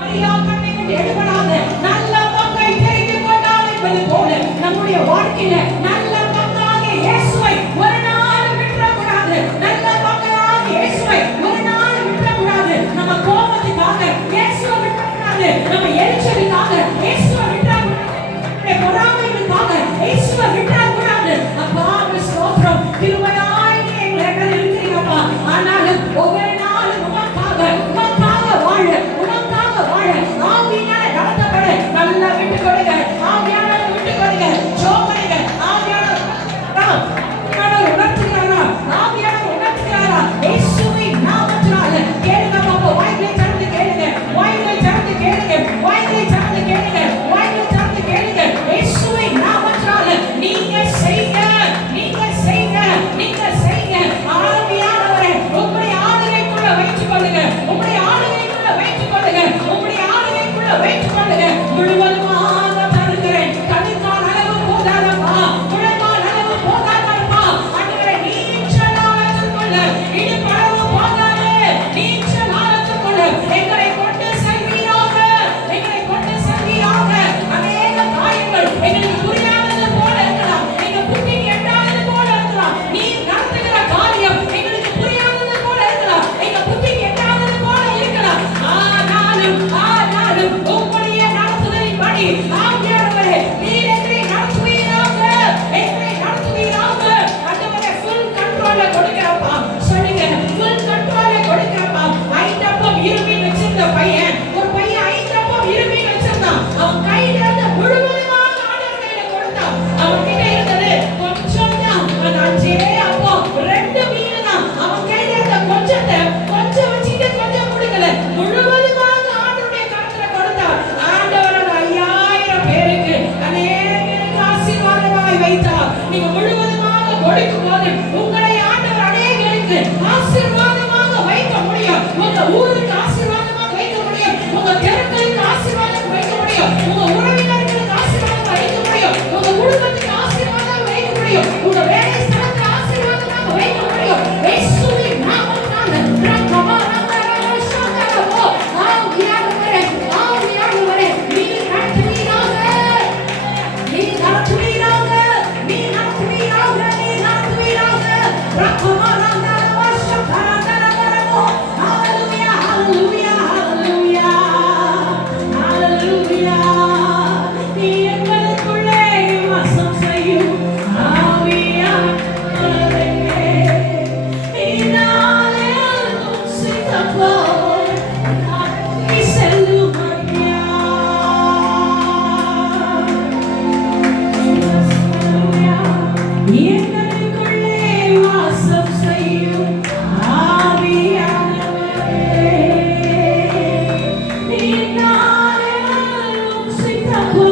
நல்ல பங்கை தெரிந்து கொண்டால் என்பது போல நம்முடைய வாழ்க்கையில நல்ல பங்காக இயேசுவை ஒரு நாள் விட்டுறக்கூடாது. நல்ல பங்காக இயேசுவை ஒரு நாள் விட்டுறக்கூடாது. நம்ம கோபத்துக்காக இயேசுவை விட்டுறக்கூடாது. நம்ம எரிச்சலுக்காக இயேசுவை விட்டுறக்கூடாது. பொறாமைகளுக்காக இயேசுவை விட்டுறக்கூடாது. அப்பா ஸ்தோத்திரம், கிருபையாய் நீ எங்களை இருக்கிறீங்கப்பா. ஆனாலும் ஒவ்வொரு நாளும் உமக்காக வாழ ஆவியானவரை நடத்தப்பட நல்லா விட்டு கொடுங்க. ஆவியானவரை விட்டு கொடுங்க. சோமரிங்க ஆவியானவர் உணர்த்துகிறாரா? ஆவியானவர் உணர்த்துகிறாரா? இயேசுவின் நாமத்தினால கேளுங்க பாப்பா. வாய்களை திறந்து கேளுங்க. வாய்களை திறந்து கேளுங்க. வாய்களை திறந்து கேளுங்க. வாய்களை திறந்து கேளுங்க. இயேசுவின் நாமத்தினால நீங்க செய்யுங்க. நீங்க செய்யுங்க. நீங்க செய்யுங்க. ஆவியானவரை உங்களுடைய ஆளுகைக்குள்ள வைத்துக் கொள்ளுங்க. உங்களுடைய ஆளுகைக்குள்ள வைத்துக் கொள்ளுங்க. உங்களுடைய ஆளுகைக்குள்ள வைத்துக் கொள்ளுங்க. முழுவதுமாக தருகிறேன். கணுக்கால் அளவு போதாதப்பா. முழங்கால் அளவு போதாதப்பா. ஆண்டவரே நீச்சல் ஆழத்துக்குள்ள இடுப்பளவு போதாது. நீச்சல் ஆழத்துக்குள்ள எங்களை கொண்டு செல்வீராக. எங்களை கொண்டு செல்வீராக. அநேக காரியங்கள் எங்களுக்கு புரியாதது போல இருக்கலாம். எங்க புத்திக்கு எட்டாதது போல இருக்கலாம். நீ நடத்துகிற காரியம் எங்களுக்கு புரியாதது போல இருக்கலாம். எங்க புத்திக்கு எட்டாதது போல இருக்கலாம். ஆனாலும் உம்முடைய நடத்துதலின்படி ஆவியானவரே நீர் எங்களை நடத்துவீராக. எங்களை நடத்துவீராக. ஆண்டவரே ஃபுல் கண்ட்ரோலை கொடுக்கிறப்பா. சொல்லுங்க, ஃபுல் கண்ட்ரோலை கொடுக்கிறப்பா. 5 அப்பம் இருமின்னு வச்சிருந்த பையன், ஒரு பையன் 5 அப்பம் இருமின்னு வச்சிருந்தான். அவன் கையில இருந்த முழுவதுமாக ஆண்டவர் கையில கொடுத்தான். அவன் கிட்ட இருந்தது கொஞ்சம் தான். அந்த 5 அப்பம் 2 மீன் தான். அவன் கையில இருந்த கொஞ்சத்தை கொஞ்சம் வச்சுட்டு கொஞ்சம் கொடுக்கல. முழுவதுமாக ஆண்டவருடைய கரத்துல கொடுத்தார். ஆண்டவர் 5000 பேருக்கு அநேகருக்கு ஆசீர்வாதமாய் வைத்தார். நீங்க முழுவதுமாக கொடுக்கும் போது உங்களை ஆண்டவர் அநேகருக்கு ஆசீர்வாதமாக வைக்க முடியும். உங்க ஊருக்கு ஆசீர்வாதமாக வைக்க முடியும். உங்க தெருக்களுக்கு ஆசீர்வாதம் வைக்க முடியும். உங்க உறவினர்களுக்கு ஆசீர்வாதம் வைக்க முடியும். உங்க குடும்பத்துக்கு ஆசீர்வாதம் வைக்க முடியும். உங்க வேலை ஸ்தலத்துல ஆசீர்வாதமாக வைக்க முடியும். இயேசுவின் நாமத்தினால ஆவியானவரே நீர் நடத்துவீராக. நீர் நடத்துவீராக. நீர் நடத்துவீராக. நீர் நடத்துவீராக. ஹalleluya ஹalleluya ஹalleluya ஹalleluya. நீ எங்களுக்குள்ளே வாசம் செய்யும் ஆவியானவரே. நீனாலே உசிதப்போ நீ செல்லும் ஐயா. எங்களுக்குள்ளே வாசம் செய்யும் ஆவியானவரே. நீனாலே உசிதப்போ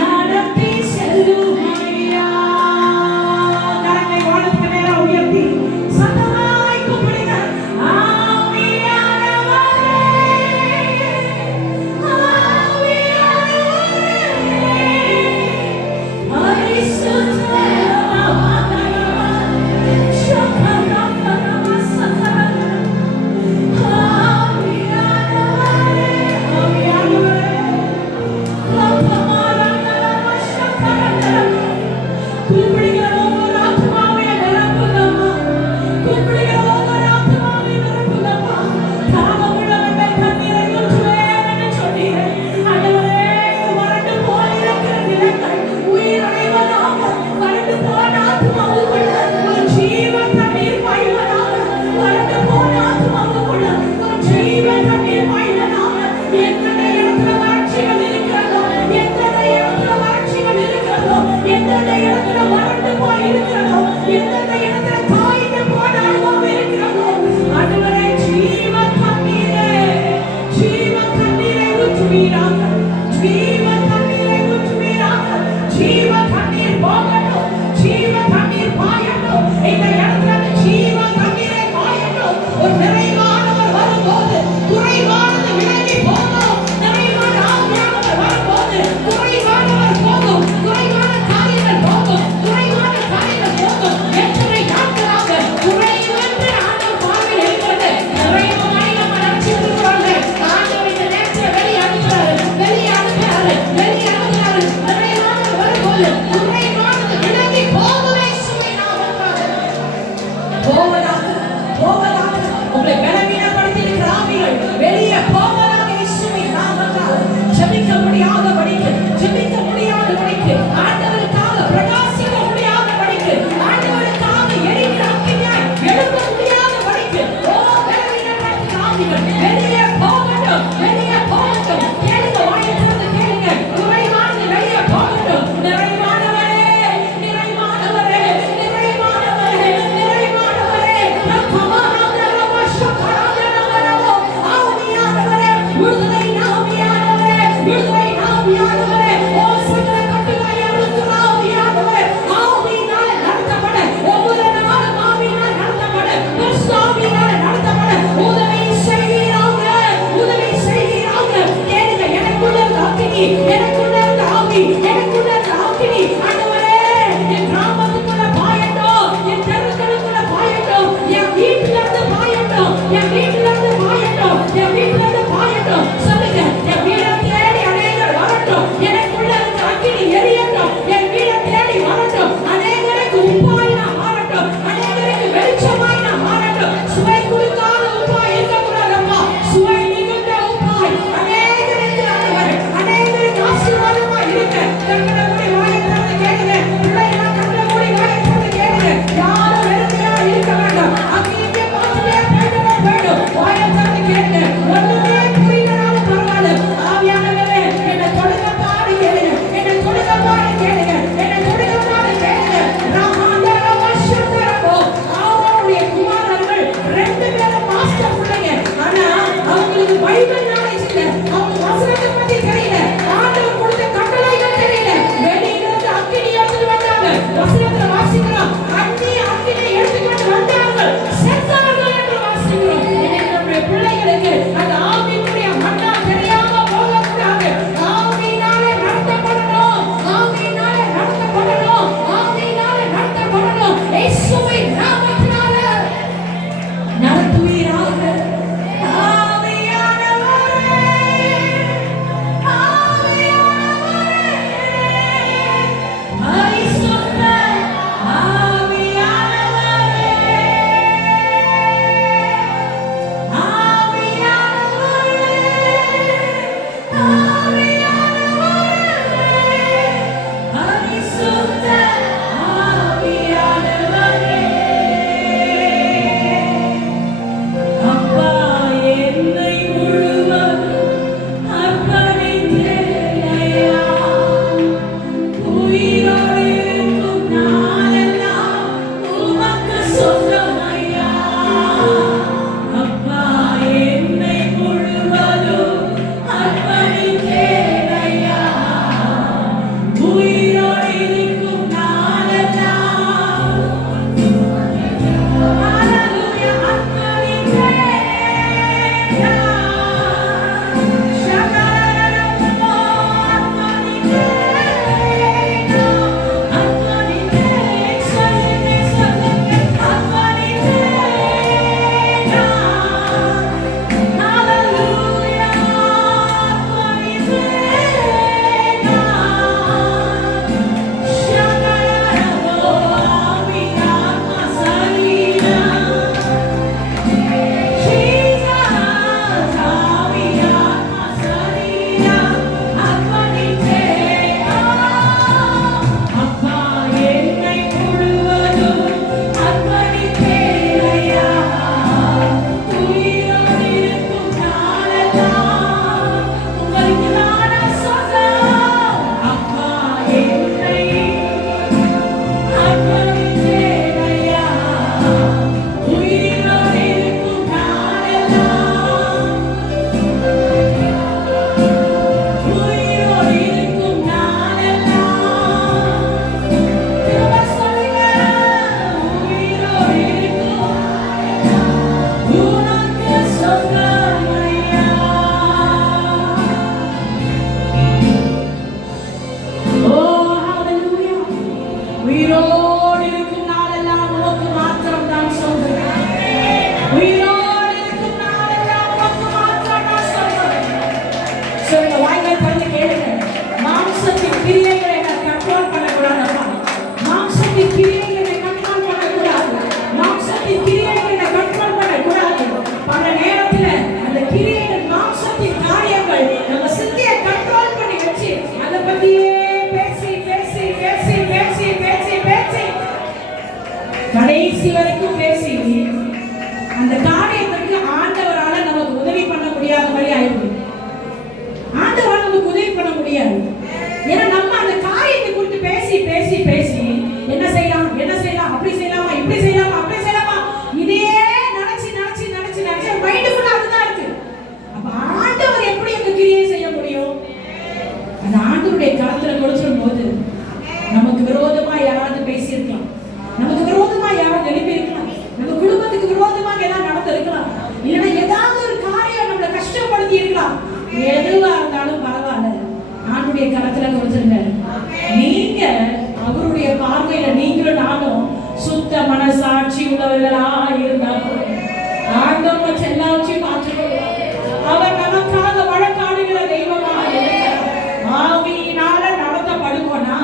நடத்தி செல்லும் ஐயா. கரங்களை வானத்துக்கு நேரா உயர்த்தி சத்தமாய் கூப்பிடுங்க. ஆவியானவரே, ஆவியானவரே, பரிசுத்த ஆவியானவரே, சகலரம சகலரம ஆவியானவரே, ஆவியானவரே, லோகமாரங்கரம சகலரம. கூப்பிடுகிற ஒவ்வொரு ஆத்மாவையும் நிரப்புங்கம்மா. கூப்பிடுகிற ஒவ்வொரு ஆத்மாவையும் நிரப்புங்கம்மா. தாகமுள்ளவர்கள் தண்ணீரை ஊற்றுவேன்னு சொன்னீரே. ஆண்டவரே, வறண்டு போயிருக்கிற நிலங்கள் உயிரடைவதாக. வறண்டு போன ஆத்மாவுக்குள்ள ஒரு ஜீவ தண்ணீர் பாய்வதாக. வறண்டு போன ஆத்மாவுக்குள்ள ஒரு ஜீவ தண்ணீர் பாய்வதாக. எத்தனை இடத்துல வறட்சிகள் இருக்கிறதோ, எத்தனை இடத்துல வறட்சிகள் இருக்கிறதோ, எத்தனை இடத்துல வறண்டு போய் இருக்கிறதோ, எத்தனை இடத்துல காய்ந்து போன அனுபவம் இருக்கிறதோ, ஆண்டவரே ஜீவ தண்ணீரை ஊற்றுவீராக. ஜீவ தண்ணீரை ஊற்றுவீராக. ஜீவ தண்ணீர் போகட்டும். ஜீவ தண்ணீர் பாயட்டும். இந்த இடத்துல அந்த ஜீவ தண்ணீரை பாயட்டும். ஒரு நிறைவானவர் வரும்போது குறைவானது விலகி போகும். நிறைவான ஆவியானவர் வரும்போது குறைவானவர் போகும். குறைவான காரியங்கள் போகும். குறைவான காரியங்கள் போகும். எத்தனை நாட்களாக குறைவென்று ஆண்டவர் பார்வையில் இருக்கிறது. நிறைவாய் நம்ம நினைச்சிட்டு இருக்கிறோம். ஆண்டவர் இந்த நேரத்தில் விடுதலை ஆவியானவரே, விடுதலை ஆவியானவரே, ஓ சகல கட்டுகளை அறுக்கிற ஆவியானவரே, ஆவியினாலே நடத்தப்பட, ஒவ்வொரு நாளும் ஆவியினால் நடத்தப்பட, பரிசுத்த ஆவியினாலே நடத்தப்பட உதவி செய்வீராக, உதவி செய்வீராக. கேளுங்க, எனக்குள்ள இருந்த அக்கினி, எனக்குள்ள இருந்த ஆவி, எனக்குள்ள இருந்த அக்கினி ஆண்டவரே என் கிராமத்துக்குள்ள பாயட்டும், என் தெருக்களுக்குள்ள பாயட்டும், என் வீட்டுல இருந்து பாயட்டும், என் வீட்டுல இருந்து பாயட்டும், என் வீட்டுல இருந்து பாயட்டும். சொல்லுங்க, என் வீட தேடி அநேகர் வரட்டும், எனக்குள்ள இருக்க அக்கினி எரியட்டும், என் வீட தேடி வரட்டும், அநேகருக்கு உப்பாய் நான் மாறட்டும், அநேகருக்கு வெளிச்சமாய் நான் மாறட்டும். சுவை கொடுக்காத உப்பாய் இருக்கக்கூடாதப்பா, சுவை மிகுந்த உப்பாய் அநேகருக்கு ஆண்டவரே, அநேகருக்கு ஆசீர்வாதமாய் இருக்க. கண்களை மூடி வாயை திறந்து கேளுங்க, பிள்ளைகளா கண்களை மூடி வாயை திறந்து கேளுங்க. யாரும் வெறுமையா இருக்க வேண்டாம், அக்கினியை பார்த்துட்டே போயிடும். வாயை திறந்து கேளுங்க, ஒண்ணுமே புரியலனாலும் பரவாயில்ல. ஆவியானவரே என்னை தொடுங்கப்பான்னு கேளுங்க, என்னை தொடுங்கப்பான்னு கேளுங்க, என்னை தொடுங்கப்பான்னு கேளுங்க. ராமாந்தரவசந்தரவோ அவருடைய குமாரர்கள் 2 பேரும் மாஸ்டர் பிள்ளைங்க. ஆனா அவங்களுக்கு பைபிள் நாலேஜ் இல்ல, அவங்க வசனத்தை பத்தி தெரியல, ஆண்டவர் கொடுத்த கட்டளைகள் தெரியல. வெளியிலிருந்து அக்கினி எடுத்துட்டு வந்தாங்க, வசனத்தை வாசிக்கிறோம், அக்கினி எடுத்துட்டு வந்தார்கள், செத்தார்கள் என்று வாசிக்கிறோம். நம்முடைய பிள்ளைகளுக்கு அந்த ஆவியினுடைய மன்னா தெரியாம போகக்கூடாது. ஆவியினாலே நடத்தப்படணும், ஆவியினாலே நடத்தப்படணும், ஆவியினாலே நடத்தப்படணும். இயேசுவின் நாமத்தினாலே நடத்துவீராக. ஆவியானவரே, ஆவியானவரே, பரிசுத்த ஆவியானவரே, ஆவியானவரே, ஆவியானவரே, பரிசுத்த ஆவியானவரே. அப்பா என்னை முழுவதும் அர்ப்பணித்தேனையா, உயிரோடு இருக்கும் நாளெல்லாம் உமக்கு சொந்தமையா. அப்பா என்னை முழுவதும் அர்ப்பணித்தேனையா, உயிரோடு இருக்கும் நாளெல்லாம் ஹalleluya அர்ப்பணித்தேனையா. சகலரமோ அர்ப்பணித்தேனையா, அர்ப்பணித்தேன் சொல்லுங்க, சொல்லுங்க, அர்ப்பணித்தேனையா. ஹalleluya அர்ப்பணித்தேனையா. சகலரமோ ஆவியாத்மா சரீரம் Jesus, ஆவியாத்மா சரீரம் அர்ப்பணித்தேன். அப்பா என்னை முழுவதும் அர்ப்பணித்தேனையா, உயிரோடு இருக்கும் நாளெல்லாம் உங்களுக்கு நானே சொந்தம். அப்பா என்னை அர்ப்பணித்தேனையா, உயிரோடு இருக்கும் நாளெல்லாம், உயிரோடு இருக்கும் நாளெல்லாம். திரும்ப சொல்லுங்க, உயிரோடு இருக்கும் உனக்கு சொந்தமையா. ஓ ஹalleluya, உயிரோடு இருக்கும் நாளெல்லாம் உனக்கு மாத்திரம் தான் சொல்கிறேன். உயிரோடு இருக்கும் நாளெல்லாம் உனக்கு மாத்திரம் தான் சொல்கிறேன். சொல்லுங்க, வாய்களை திறந்து கேளுங்க. மாம்சத்தின் கிரியைகளை நான் கண்ட்ரோல் பண்ணக்கூடாதப்பா, மாம்சத்தின் கிரியைகளை கண்ட்ரோல் பண்ணக்கூடாது, மாம்சத்தின் கிரியைகளை கண்ட்ரோல் பண்ணக்கூடாது. பல நேரத்துல அந்த கிரியைகள், மாம்சத்தின் காரியங்கள் நம்ம சிந்தையை கண்ட்ரோல் பண்ணி வச்சு அதை பத்தியே பேசி பேசி பேசி பேசி பேசி பேசி கடைசி வரைக்கும் பேசி அந்த காரியத்துக்கு ஆண்டவரால நமக்கு உதவி பண்ண முடியாத மாதிரி ஆயிடுது. ஆண்டவர் சுத்த மனசாட்சி உள்ளவர்களாய் இருந்தால் ஆண்டவர் மற்ற எல்லாவற்றையும் மாற்றிக்கொள்வார். அவர் நமக்காக வழக்காடுகிற தெய்வமாக இருக்கிறார். ஆவியினால நடத்தப்படுவோனா,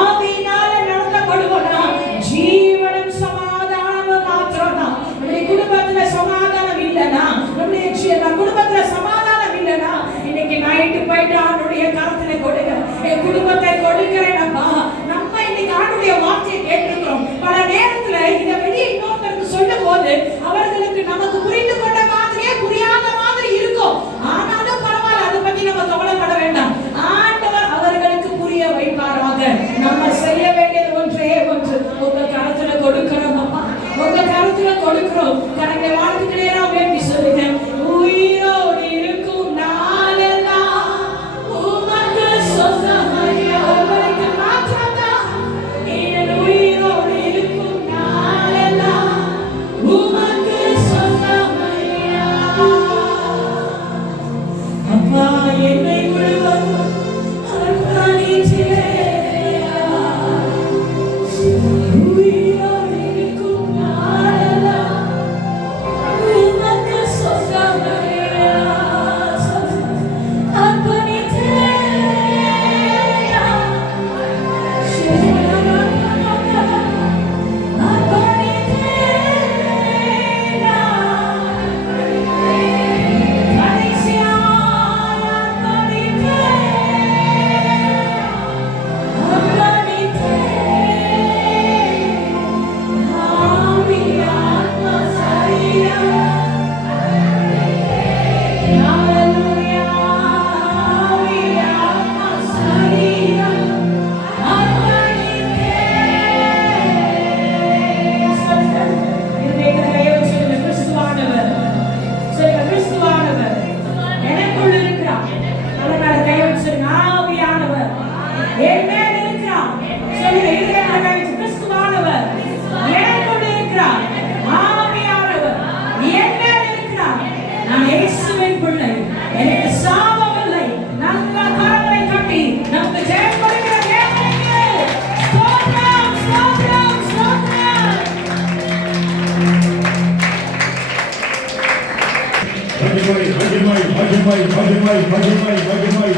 ஆவியினால நடத்தப்படுவோனா, ஜீவனும் சமாதானமும் மாத்திரம்தான். நம்முடைய குடும்பத்துல சமாதானம் இல்லைனா, நம்முடைய குடும்பத்துல சமாதானம் இல்லைனா, இன்னைக்கு நைட்டு போயிட்டு ஆண்டுடைய கரத்துல கொடுங்க, என் குடும்பத்தை கொடுக்கிறேனப்பா. நம்ம இன்னைக்கு ஆண்டுடைய வார்த்தையை கேட்டிருக்கிறோம். பல நேரத்துல இதை வெளியே இன்னொருத்தருக்கு சொல்லும் போது அவர்களுக்கு நமக்கு புரிந்து கொண்ட மாதிரியே புரியாத மாதிரி இருக்கும். ஆனாலும் பரவாயில்ல, அதை பத்தி நம்ம கவலைப்பட வேண்டாம். ஆண்டவர் அவர்களுக்கு புரிய வைப்பாராக. நம்ம செய்ய வேண்டியது ஒன்றே ஒன்று, உங்க கரத்துல கொடுக்கிறோம் அம்மா, உங்க கரத்துல கொடுக்கிறோம். கரங்களை வாழ்த்துக்களே நான் வேண்டி சொல்லுகிறேன். உயிரோடு இருக்கும் நாளெல்லாம் உமக்கு சொந்தமையா, உங்களுக்கு மாற்றம்தான். என் உயிரோடு இருக்கும் நாளெல்லாம் உமக்கு சொந்தமையா. அப்பா என்னை முழுவதும் அர்ப்பணித்தேன். உயிரோடு இருக்கும் நாளெல்லாம் உமக்கு சொந்தமையா. அர்ப்பணித்தேன்.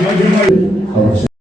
Bagi mai.